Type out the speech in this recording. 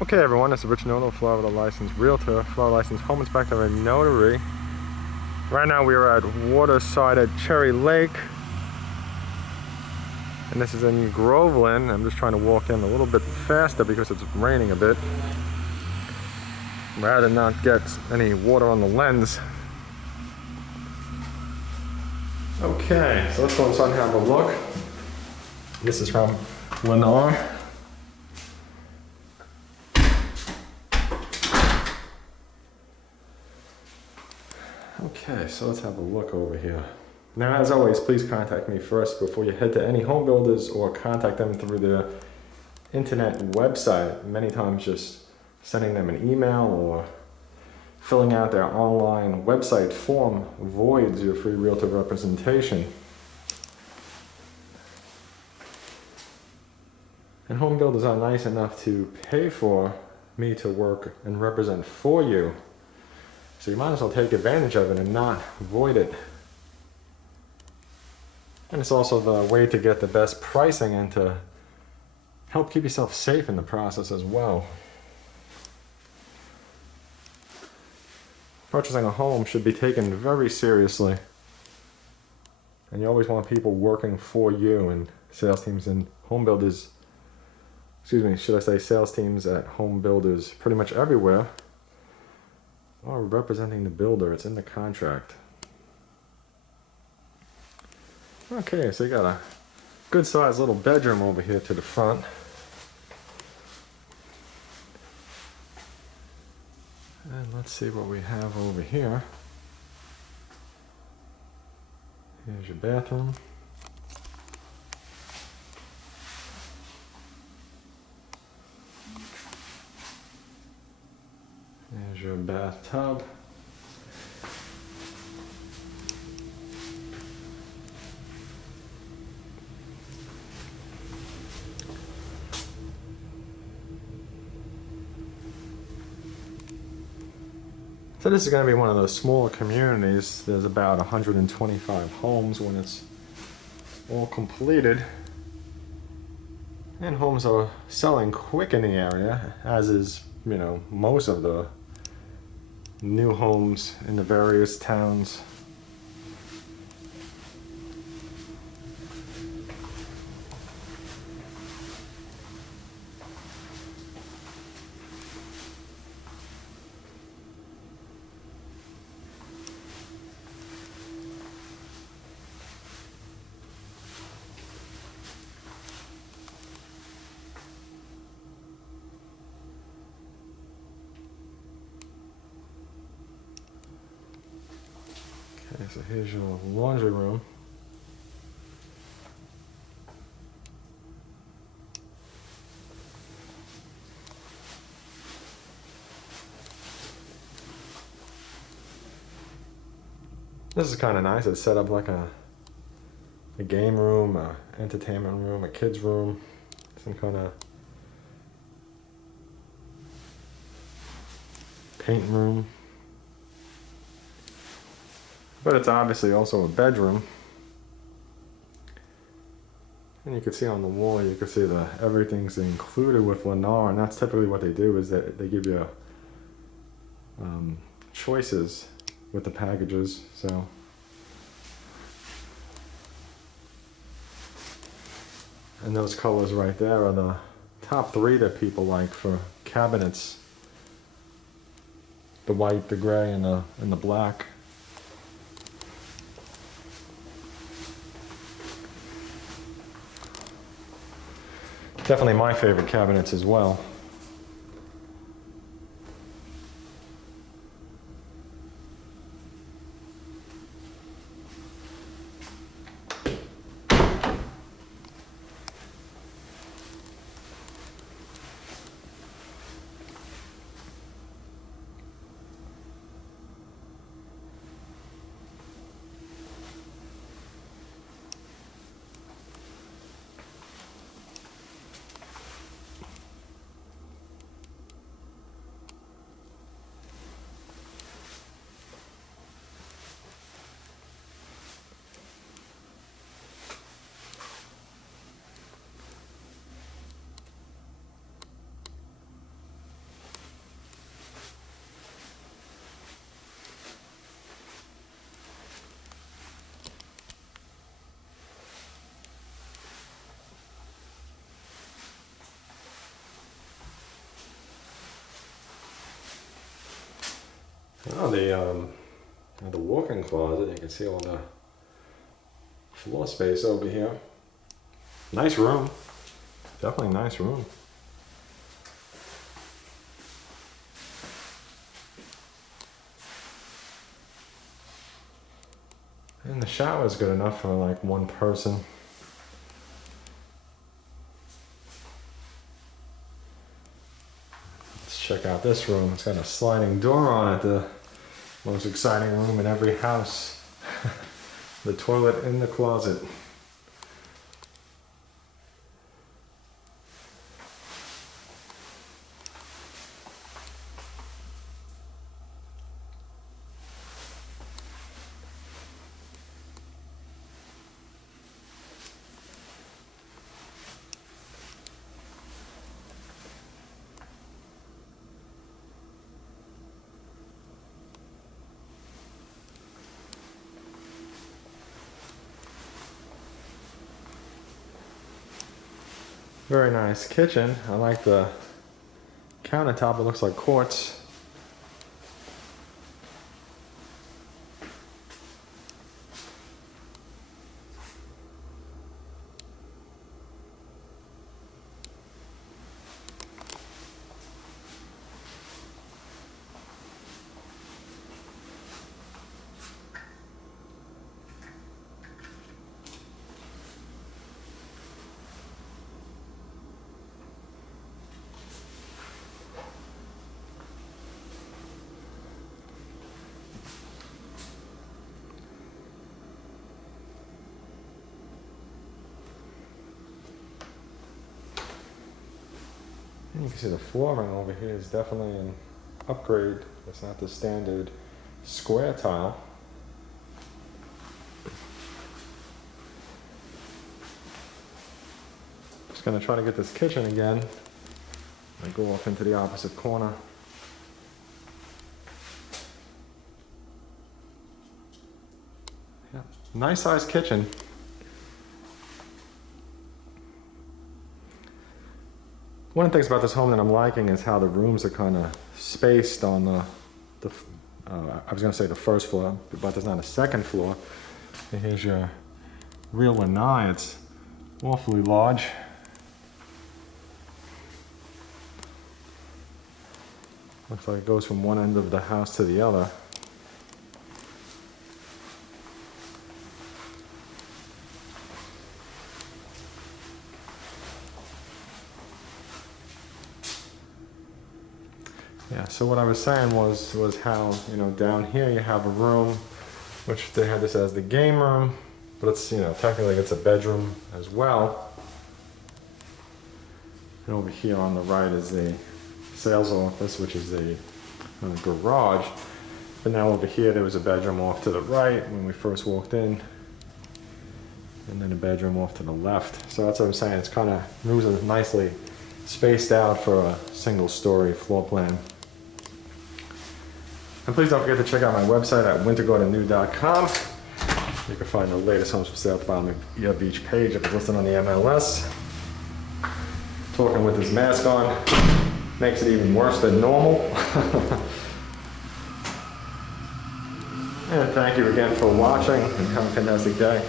Okay everyone, this is Rich Noto, Florida licensed realtor, Florida licensed home inspector and notary. Right now we are at Waterside at Cherry Lake. And this is in Groveland. I'm just trying to walk in a little bit faster because it's raining a bit. Rather not get any water on the lens. Okay, so let's go inside and have a look. This is from Lennar. Okay, so let's have a look over here. Now, as always, please contact me first before you head to any home builders or contact them through their internet website. Many times just sending them an email or filling out their online website form voids your free realtor representation. And home builders are nice enough to pay for me to work and represent for you. So you might as well take advantage of it and not void it. And it's also the way to get the best pricing and to help keep yourself safe in the process as well. Purchasing a home should be taken very seriously. And you always want people working for you, and sales teams and home builders, should I say sales teams at home builders pretty much everywhere are representing the builder. It's in the contract. Okay, so you got a good sized little bedroom over here to the front. And let's see what we have over here. Here's your bathroom. There's your bathtub. So this is going to be one of those smaller communities. There's about 125 homes when it's all completed. And homes are selling quick in the area, as is, most of the new homes in the various towns. Okay, so here's your laundry room. This is kind of nice. It's set up like a game room, a entertainment room, a kids room, some kind of paint room. But it's obviously also a bedroom. And you can see on the wall, you can see that everything's included with Lennar, and that's typically what they do, is that they give you choices with the packages. So and those colors right there are the top three that people like for cabinets: the white, the gray, and the black. Definitely my favorite cabinets as well. Oh, the walk-in closet. You can see all the floor space over here. Nice room. Definitely nice room. And the shower is good enough for like one person. Let's check out this room. It's got a sliding door on it. The most exciting room in every house. The toilet in the closet. Very nice kitchen. I like the countertop. It looks like quartz. And you can see the flooring over here is definitely an upgrade. It's not the standard square tile. Just gonna try to get this kitchen again. I go off into the opposite corner. Yeah, nice sized kitchen. One of the things about this home that I'm liking is how the rooms are kind of spaced on I was going to say the first floor, but there's not a second floor. And here's your real lanai. It's awfully large. Looks like it goes from one end of the house to the other. Yeah, so what I was saying was how, you know, down here you have a room, which they had this as the game room, but it's, you know, technically it's a bedroom as well. And over here on the right is the sales office, which is the garage. But now over here there was a bedroom off to the right when we first walked in, and then a bedroom off to the left. So that's what I'm saying, it's kind of rooms are nicely spaced out for a single story floor plan. And please don't forget to check out my website at wintergardennew.com. You can find the latest homes for sale at the bottom of each page if it's listed on the MLS. Talking with his mask on makes it even worse than normal. And thank you again for watching, and have a fantastic day.